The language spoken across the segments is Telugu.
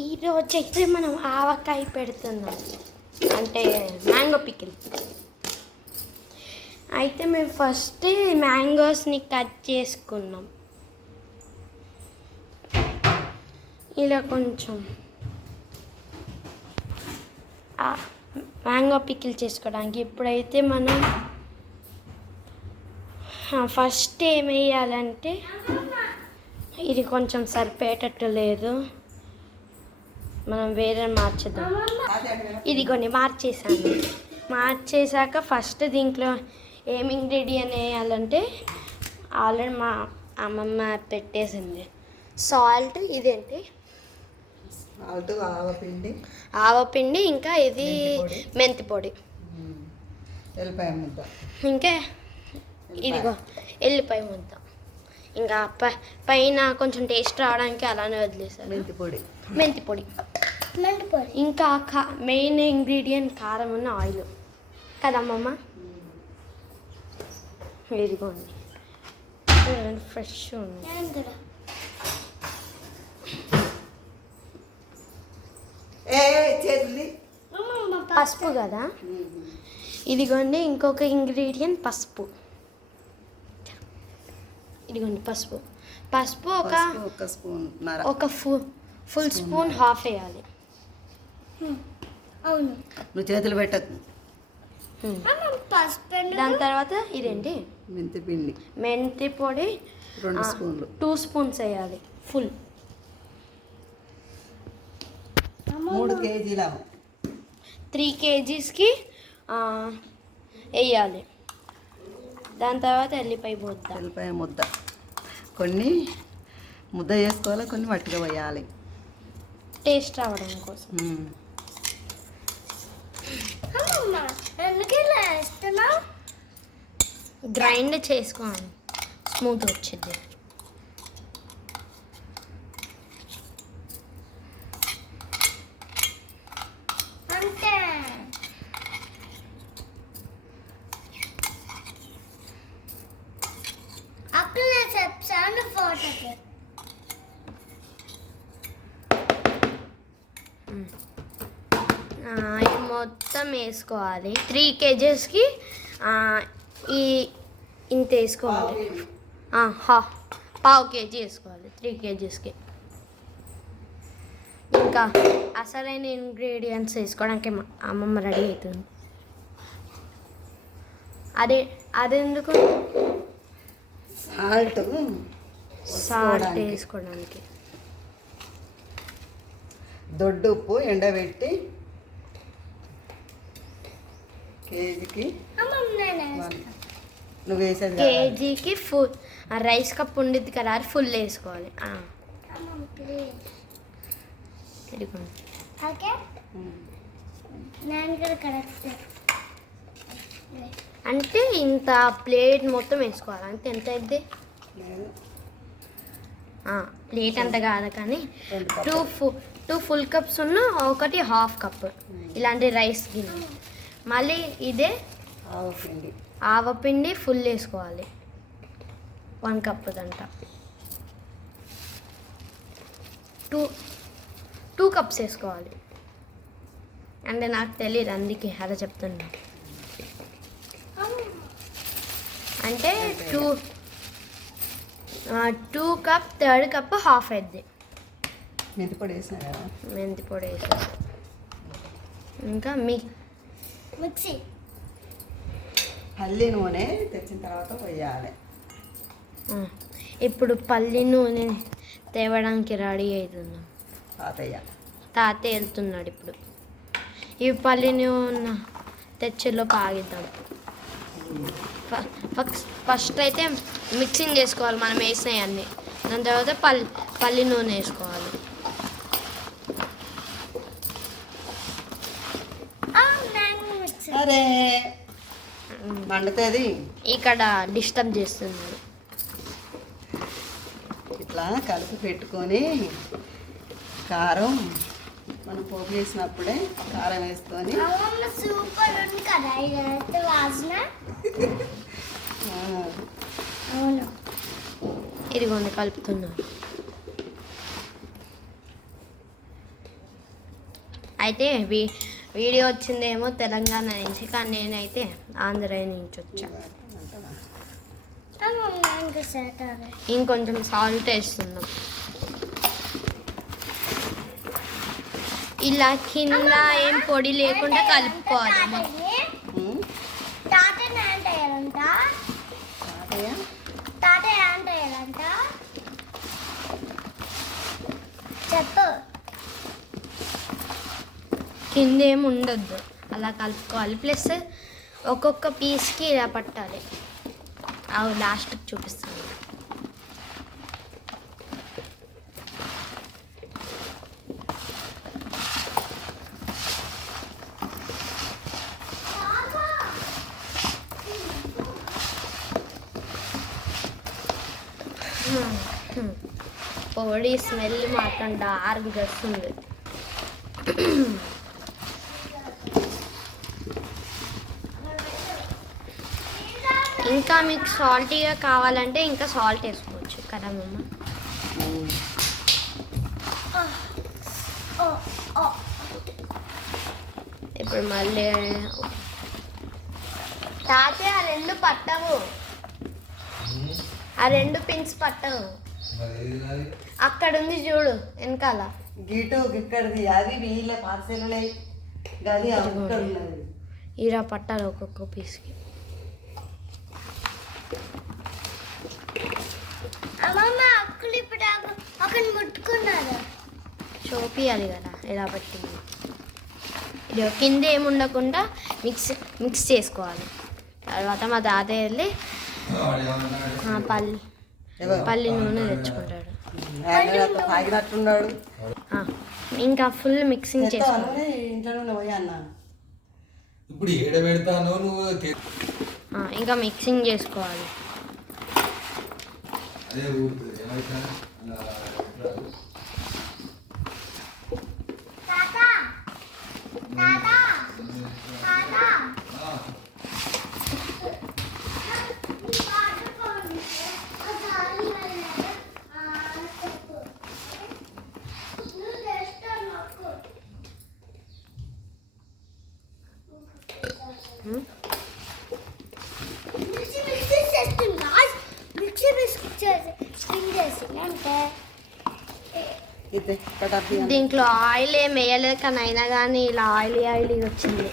ఈరోజు అయితే మనం ఆవకాయ పెడుతున్నాం, అంటే మ్యాంగో పికిల్. అయితే మేము ఫస్ట్ మ్యాంగోస్ని కట్ చేసుకున్నాం. ఇలా కొంచెం మ్యాంగో పికిల్ చేసుకోవడానికి. ఇప్పుడైతే మనం ఫస్ట్ ఏం వేయాలంటే, ఇది కొంచెం సరిపోయేటట్టు లేదు, మనం వేరే మార్చేద్దాం. ఇది కొన్ని మార్చేసాక ఫస్ట్ దీంట్లో ఏం ఇంగ్రీడియంట్ వేయాలంటే ఆల్రెడీ మా అమ్మమ్మ పెట్టేసింది. సాల్ట్, ఇదేంటి ఆవపిండి, ఇంకా ఇది మెంతి పొడి, ఇంకా ఇదిగో ఎల్లిపాయ ముద్ద, ఇంకా పైన కొంచెం టేస్ట్ రావడానికి అలానే వదిలేసారు మెంతి పొడి. ఇంకా మెయిన్ ఇంగ్రీడియంట్ కారం ఉన్న ఆయిల్ కదమ్మమ్మ. ఇదిగోండి ఫ్రెష్ ఉంది. పసుపు కదా, ఇదిగోండి ఇంకొక ఇంగ్రీడియంట్ పసుపు. ఇదిగోండి పసుపు ఒక ఫుల్ స్పూన్ హాఫ్ వేయాలి. అవును, నువ్వు చేతులు పెట్టకు. దాని తర్వాత ఇదేంటి మెంతి పొడి 2 స్పూన్స్ వేయాలి ఫుల్. 3 kgsకి వేయాలి. దాని తర్వాత ఎల్లిపాయ ముద్ద కొన్ని ముద్ద చేసుకోవాలి, కొన్ని మట్టిగా వేయాలి టేస్ట్ రావడం కోసం. గ్రైండ్ చేసుకోవాలి, స్మూత్ వచ్చింది. ఇది మొత్తం వేసుకోవాలి. 3 kgsకి ఇంత వేసుకోవాలి. పావు కేజీ వేసుకోవాలి 3 kgsకి. ఇంకా అసలైన ఇంగ్రీడియంట్స్ వేసుకోవడానికి అమ్మమ్మ రెడీ అవుతుంది. అదెందుకు సాల్ట్ వేసుకోవడానికి. దొడ్డు ఉప్పు ఎండబెట్టి కేజీకి నువ్వు వేసేది కేజీకి ఫుల్ రైస్ కప్ ఉండిద్ది కదా, అది ఫుల్ వేసుకోవాలి. అంటే ఇంత ప్లేట్ మొత్తం వేసుకోవాలి. అంటే ఎంత అయితే ప్లేట్ అంత కాదు కానీ 2 ఫుల్ కప్స్ ఉన్న ఒకటి హాఫ్ కప్ ఇలాంటి రైస్ గిన్నె. మళ్ళీ ఇదే ఆవపిండి ఫుల్ వేసుకోవాలి 1 కప్ దంట. 2 కప్స్ వేసుకోవాలి. అంటే నాకు తెలియదు, అందుకే అలా చెప్తున్నా. అంటే 2 కప్ 3rd కప్ హాఫ్ అయింది. మెంతి పొడి వేసా. ఇంకా మిక్సీ పల్లి నూనె తెచ్చిన తర్వాత పోయాలి. ఇప్పుడు పల్లి నూనె తేవడానికి రెడీ అవుతున్నాం. తాతయ్య వెళ్తున్నాడు ఇప్పుడు. ఈ పల్లి నూనె తెచ్చేలో ఆగిద్దాం. ఫస్ట్ అయితే మిక్సింగ్ చేసుకోవాలి మనం వేసినవి అన్నీ. దాని తర్వాత పల్లి నూనె వేసుకోవాలి. అరే మండుతుంది, ఇక్కడ డిస్టర్బ్ చేస్తున్నాడు. ఇట్లా కలిపి పెట్టుకొని కారం మనం పోపు వేసినప్పుడే కారం వేసుకొని సూపర్ ఉంది కదా ఇదైతే వాసన. అవును, ఇదిగోండి కలుపుతున్నా. అయితే వీడియో వచ్చిందేమో తెలంగాణ నుంచి, కానీ నేనైతే ఆంధ్ర నుంచి వచ్చా. ఇంకొంచెం సాల్ట్ వేస్తున్నాం. ఇలా కింద ఏం పొడి లేకుండా కలుపుకోవాలి. చెప్పు. కింద ఏమి ఉండొద్దు, అలా కలుపుకోవాలి. ప్లస్ ఒక్కొక్క పీస్కి ఇలా పట్టాలి. అవి లాస్ట్కి చూపిస్తాను. పొడి స్మెల్ మాత్రం డార్క్గా వస్తుంది. ఇంకా మీకు సాల్టీగా కావాలంటే ఇంకా సాల్ట్ వేసుకోవచ్చు కదా మమ్మ. ఇప్పుడు మళ్ళీ తాతే ఆ రెండు పట్టవు, ఆ రెండు పిన్స్ పట్టవు. అక్కడ ఉంది చూడు వెనకాల. గీటు ఇక్కడిది అది వీళ్ళ పార్సెల్ గది ఇలా పట్టాలి ఒక్కొక్క పీస్కి. అమ్మమ్మ అక్కలు ఇప్పుడు అక్కడ ముట్టుకున్నారు. చూపియాలి కదా ఎలా పట్టింది. ఇది కింద ఏమి ఉండకుండా మిక్స్ చేసుకోవాలి. తర్వాత మా తాతయ్య వెళ్ళి పల్లి నూనె తెచ్చుకుంటాడు. తాగినట్టున్నాడు. ఇంకా ఫుల్ మిక్సింగ్ చేసుకోవాలి. ఇంట్లో పోయి అన్న ఇప్పుడు ఏడ పెడతాను నువ్వు. ఇంకా మిక్సింగ్ చేసుకోవాలి. అదే ఊరుతుంది ఏమైతే దీంట్లో ఆయిల్ ఏం వేయలేదు, కానీ అయినా కానీ ఇలా ఆయిలీ వచ్చింది.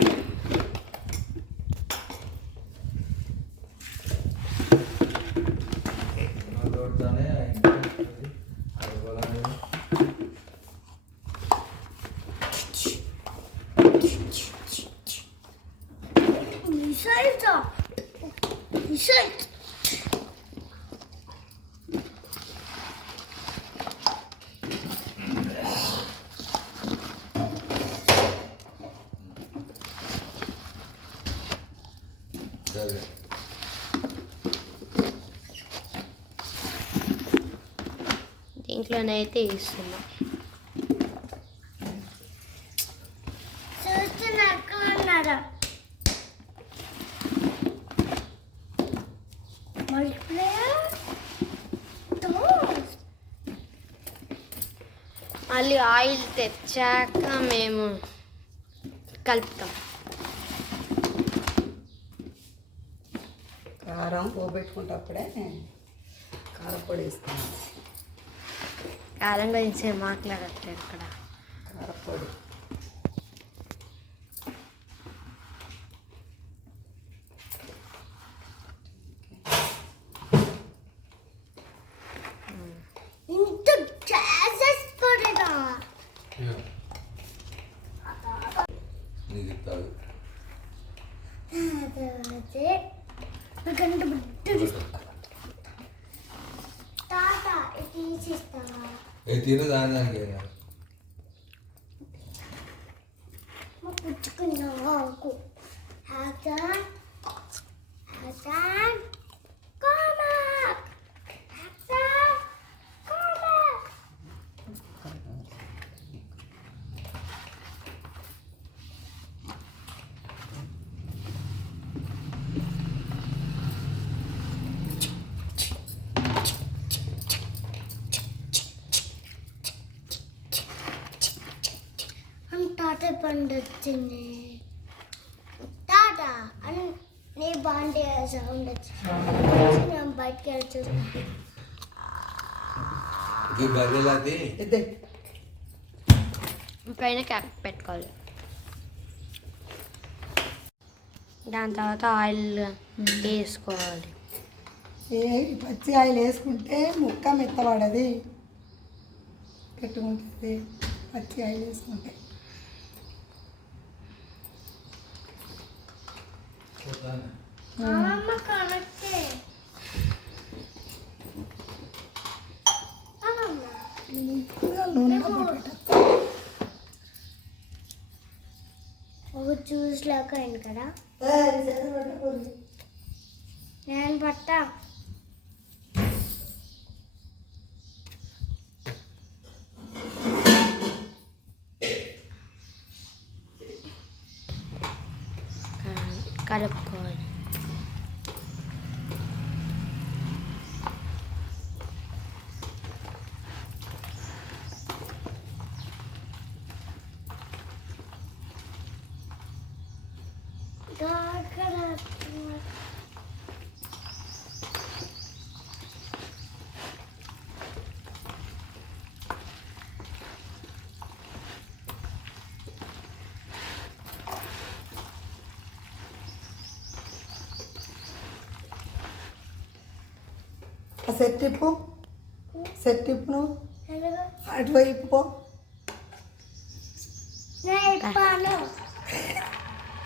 దీంట్లోనైతే ఇస్తున్నాం. మళ్ళీ ఆయిల్ తెచ్చాక మేము కలుపుతాం. కారం పోబెట్టుకుంటప్పుడే కారపొడి వేస్తాం. కారం గురించి మాట్లాడట్లేదు ఇక్కడ. కారపొడి ఇంత గ్యాసెస్ పడదా నీకు తాగు. తాత తీసిస్తావా? తిను దానికి పుచ్చుకున్నావా? తాత పండు వచ్చింది. తాత అని నీ బాండే సౌండ్ వచ్చింది. నేను బయటకి వెళ్ళి చూస్తాను. ఈ బర్రెలది ఇద్దే పైన క్యాప్ పెట్టుకోవాలి. దాని తర్వాత ఆయిల్ వేసుకోవాలి. పచ్చి ఆయిల్ వేసుకుంటే ముక్క మెత్తబడది, పెట్టుకుంటుంది. పచ్చి ఆయిల్ వేసుకుంటే అమ్మమ్మ కనెక్టే. అమ్మమ్మ నూనెలో పెట్ట ఒక జ్యూస్ లాగా అయింది కదా. నేను పట్టా. కలుపుకోవాలి. సెట్ తిప్పు నువ్వు అటువైపు పో.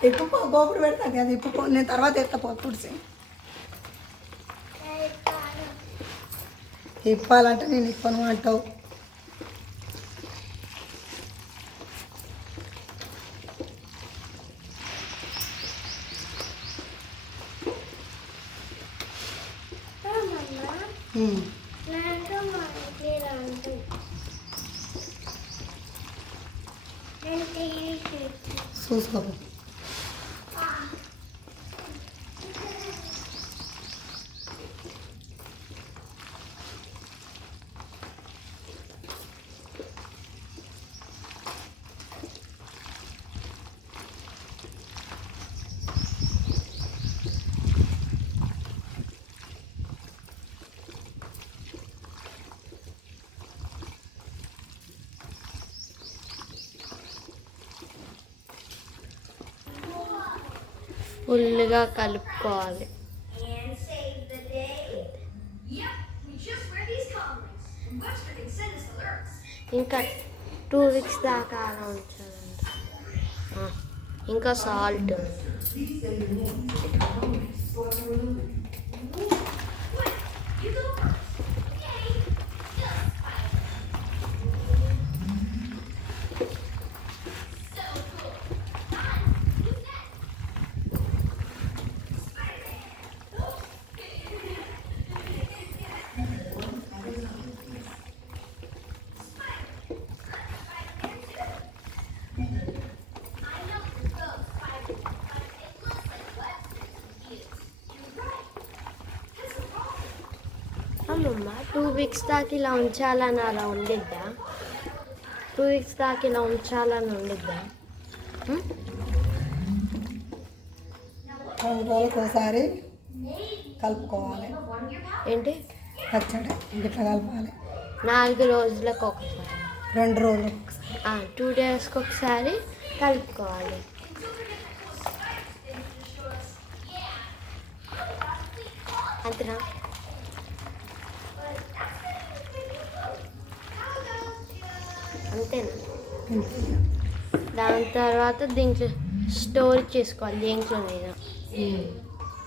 ఇప్పు పో, గోపుడు పెడతాను కదా, ఇప్పు పో. నేను తర్వాత ఎత్తా పో పుడిసి. ఇప్పాలంటే నేను ఇప్పను అంటావు. చూసుకో. ఫుల్గా కలుపుకోవాలి. ఇంకా 2 వీక్స్ దాకా అలా ఉంచాలంట. ఇంకా సాల్ట్. అమ్మమ్మ 2 వీక్స్ దాకా ఇలా ఉంచాలని అలా ఉండిద్దా? 2 వీక్స్ దాకా ఇలా ఉంచాలని ఉండిద్దా? 2 రోజులకు ఒకసారి కలుపుకోవాలి. ఏంటి? పచ్చడి ఇట్లా కలపాలి. 4 రోజులకు ఒకసారి, 2 రోజులకు ఒకసారి, 2 డేస్కి ఒకసారి కలుపుకోవాలి. అంతేనా? అంతేనా? దాని తర్వాత దీంట్లో స్టోర్ చేసుకోవాలి, దేంట్లోనైనా.